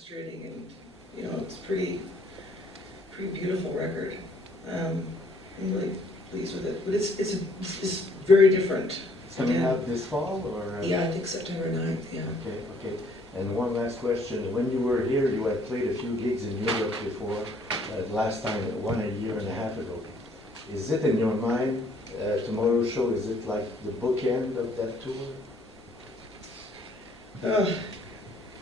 orchestrating, and it's pretty beautiful record. I'm really pleased with it, but it's very different. It's coming out this fall, or? Yeah, I think September 9th, yeah. Okay. And one last question. When you were here, you had played a few gigs in Europe before, last time, a year and a half ago. Is it in your mind, tomorrow's show, is it like the bookend of that tour?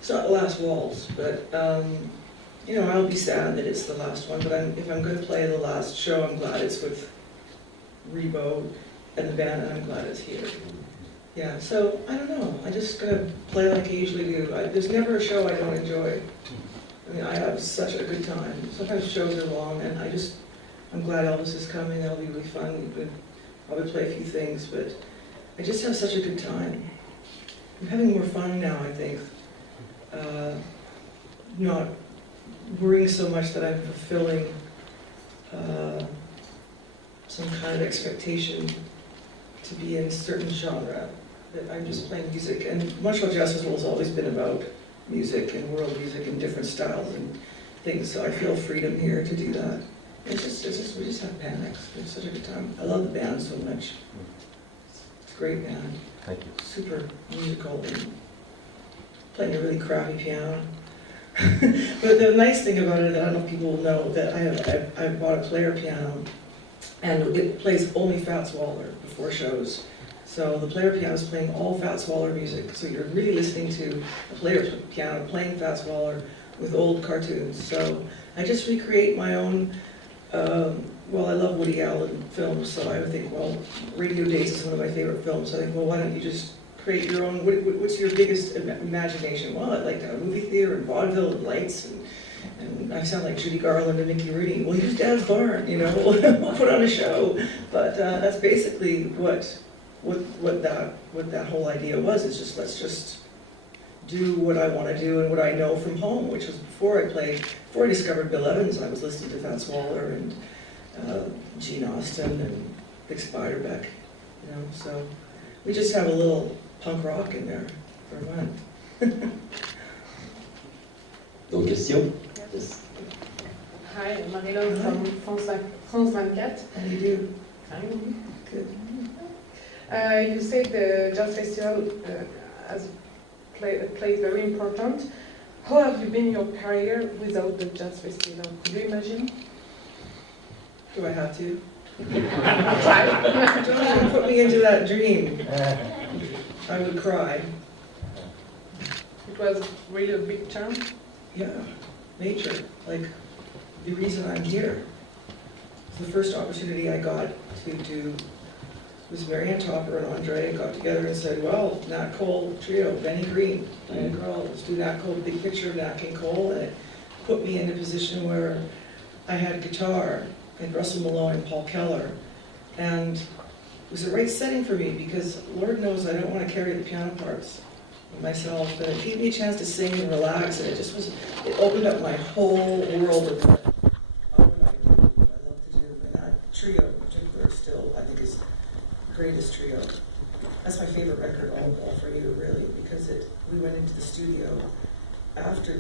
It's not the last waltz, but I'll be sad that it's the last one, but if I'm going to play the last show, I'm glad it's with Rebo and the band, and I'm glad it's here. Yeah, so I don't know. I just gotta play like I usually do. There's never a show I don't enjoy. I mean, I have such a good time. Sometimes shows are long, and I'm glad Elvis is coming. That'll be really fun. We could probably play a few things, but I just have such a good time. I'm having more fun now, I think. Not worrying so much that I'm fulfilling some kind of expectation to be in a certain genre, that I'm just playing music. And Montreal Jazz Festival has always been about music and world music and different styles and things, so I feel freedom here to do that. We just have panics. It's such a good time. I love the band so much. It's a great band. Thank you. Super musical and playing a really crappy piano. But the nice thing about it, I don't know if people know, that I bought a player piano, and it plays only Fats Waller before shows. So the player piano is playing all Fats Waller music. So you're really listening to a player piano playing Fats Waller with old cartoons. So I just recreate my own. I love Woody Allen films, so I would think, well, Radio Days is one of my favorite films. So I think, well, why don't you just create your own? What's your biggest imagination? Well, I'd like to have a movie theater and vaudeville and lights, and I sound like Judy Garland and Mickey Rooney. Well, use Dad's Barn, we'll put on a show. But that's basically what that whole idea was. Is just, let's just do what I want to do and what I know from home, which was before I discovered Bill Evans, I was listening to Fats Waller and Gene Austin and Vic Spiderbeck, so we just have a little punk rock in there for fun. Donc, question? Yes. Hi, Marie-Laure from France 24. How do you do? Fine. Good. You said the jazz festival has played very important. How have you been in your career without the jazz festival? Could you imagine? Do I have to? Try. Don't even put me into that dream. I would cry. It was really a big chance. Yeah, nature, like the reason I'm here. The first opportunity I got to do was Marianne Topper and Andre got together and said, well, Nat Cole trio, Benny Green, Diana Krall, let's do Nat Cole, big picture of Nat King Cole, and it put me in a position where I had guitar and Russell Malone and Paul Keller, and it was the right setting for me because Lord knows I don't want to carry the piano parts myself, and it gave me a chance to sing and relax, and it opened up my whole world of what I love to do, and that trio in particular still, I think, is the greatest trio. That's my favorite record, All For You, really, because we went into the studio after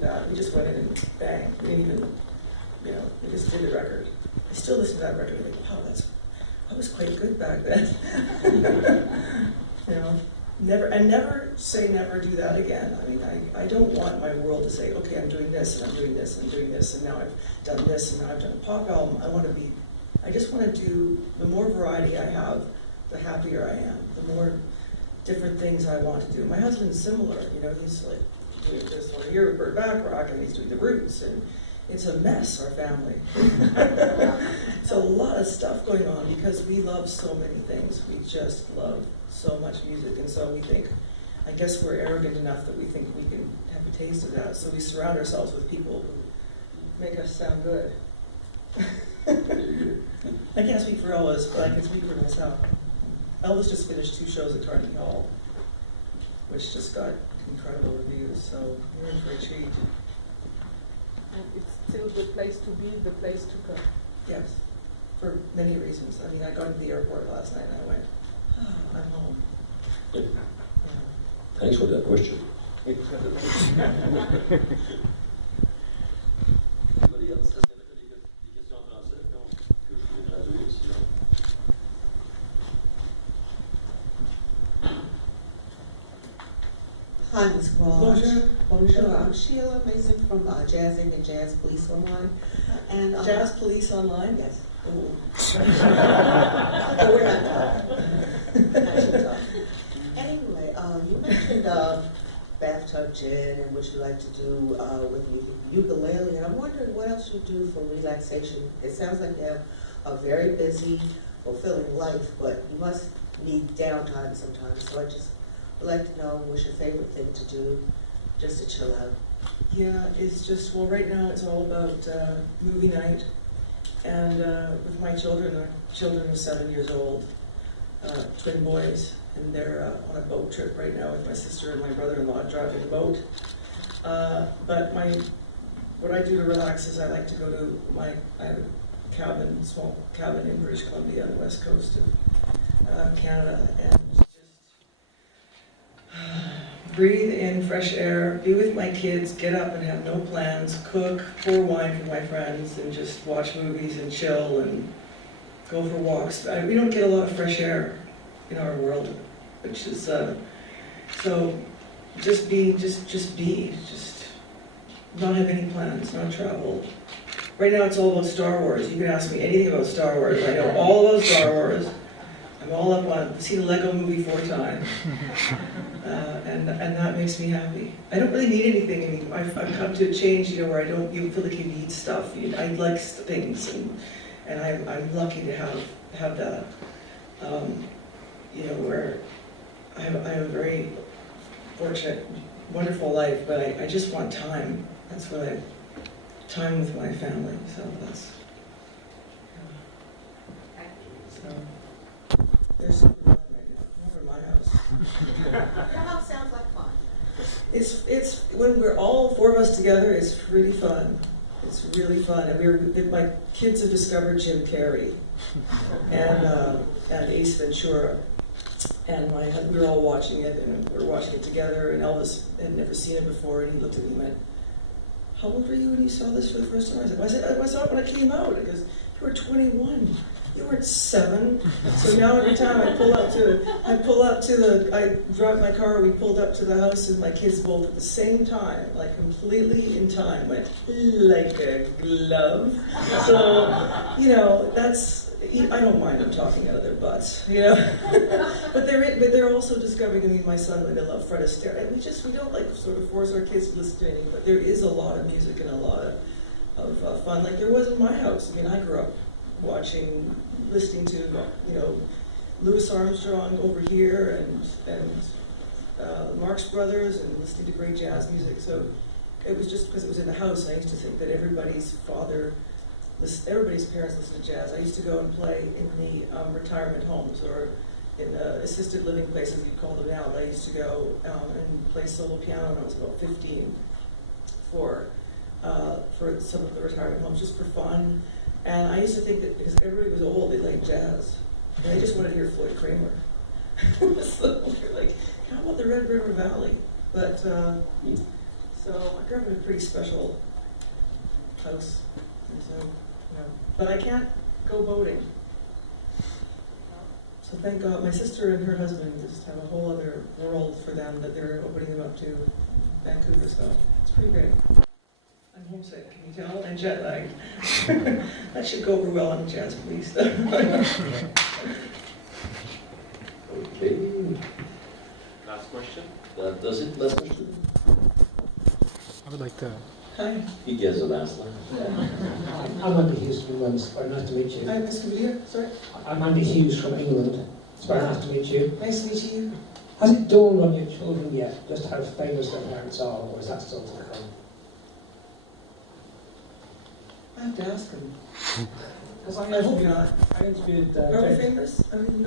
that, we just went in and bang, we didn't even, we just did the record. I still listen to that record, like, wow, that was quite good back then. Never say never do that again. I mean, I don't want my world to say, okay, I'm doing this, and I'm doing this, and I'm doing this, and now I've done this, and now I've done a pop album. I just want to do, the more variety I have, the happier I am, the more different things I want to do. My husband's similar, he's like doing this one here with Burt Bacharach, and he's doing the Roots, and it's a mess, our family. It's a lot of stuff going on because we love so many things. We just love so much music, and so we think, I guess we're arrogant enough that we think we can have a taste of that, so we surround ourselves with people who make us sound good. I can't speak for Elvis, but I can speak for myself. Elvis just finished 2 shows at Carnegie Hall, which just got incredible reviews, so you're in for a treat. And it's still the place to be, the place to come. Yes, for many reasons. I mean, I got to the airport last night and I went, oh, I'm home. Thanks for that question. Anybody else? Est-ce qu'il y en a des questions en français? Non. Que je vais traduire, sinon. Hi, Ms. Claus. Bonjour. Bonjour. I'm Sheila Mason from Jazzing and Jazz Police Online. And Jazz Police Online? Yes. Ooh. Oh, we're not talking. Not too talking. Anyway, you mentioned bathtub gin and what you like to do with ukulele, and I'm wondering what else you do for relaxation. It sounds like you have a very busy, fulfilling life, but you must need downtime sometimes. So I just would like to know what's your favorite thing to do just to chill out. Yeah, it's just, well, right now it's all about movie night. And with my children, our children are 7 years old, twin boys, and they're on a boat trip right now with my sister and my brother-in-law driving a boat. But what I do to relax is I like to go to I have a cabin, small cabin in British Columbia on the west coast of Canada, and just breathe in fresh air, be with my kids, get up and have no plans, cook, pour wine for my friends, and just watch movies and chill and go for walks. We don't get a lot of fresh air in our world, which is, so just not have any plans, not travel. Right now it's all about Star Wars. You can ask me anything about Star Wars. I know all about Star Wars. I'm all up on, see the Lego movie 4 times. And that makes me happy. I don't really need anything anymore. I've come to a change, where I don't even feel like you need stuff. I like things, and I'm lucky to have that. Where I have a very fortunate, wonderful life, but I just want time. That's what time with my family. So that's. So there's something on right now. Over my house. Your house sounds like fun. It's when we're all 4 of us together, it's really fun. It's really fun. And my kids have discovered Jim Carrey and Ace Ventura. And we were all watching it, and we were watching it together, and Elvis had never seen it before, and he looked at me and went, "How old were you when you saw this for the first time?" I said, "I saw it when I came out." He goes, "You were 21. You weren't 7. So now every time I drive my car, we pulled up to the house, and my kids both at the same time, like completely in time, went like a glove. So, I don't mind them talking out of their butts, but they're also discovering, my son, they love Fred Astaire, and we don't like sort of force our kids to listen to anything, but there is a lot of music and a lot of fun, like there was in my house. I grew up listening to, Louis Armstrong over here and Marx Brothers, and listening to great jazz music. So it was just because it was in the house. I used to think that everybody's parents listen to jazz. I used to go and play in the retirement homes or in the assisted living places, you call them now. I used to go and play solo piano when I was about 15 for some of the retirement homes, just for fun. And I used to think that because everybody was old, they liked jazz. And they just wanted to hear Floyd Kramer. So they're like, how about the Red River Valley? But, so I grew up in a pretty special house. And so, but I can't go boating. So thank God, my sister and her husband just have a whole other world for them that they're opening them up to. Vancouver stuff. It's pretty great. I'm homesick, can you tell? And jet lagged. That should go over well on the Jazz Police. Okay. Last question? That does it? Last question? I would like to. Hi. He gets the last line. I'm Andy Hughes from England. It's very nice to meet you. Hi, Miss Julia. Sorry. I'm Andy Hughes from England. It's very nice to meet you. Nice to meet you. Has it dawned on your children yet just how famous their parents are, or is that still to come? I have to ask him. Because I hope not. I interviewed Are they famous? I mean,